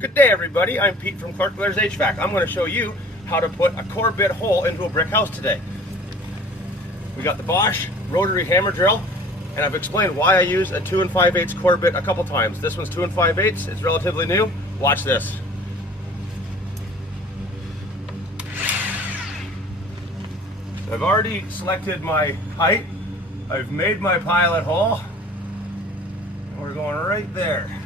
Good day, everybody. I'm Pete from Clark Blair's HVAC. I'm going to show you how to put a core bit hole into a brick house today. We got the Bosch rotary hammer drill, and I've explained why I use a 2 5/8 core bit a couple times. This one's 2 5/8. It's relatively new. Watch this. I've already selected my height. I've made my pilot hole. We're going right there.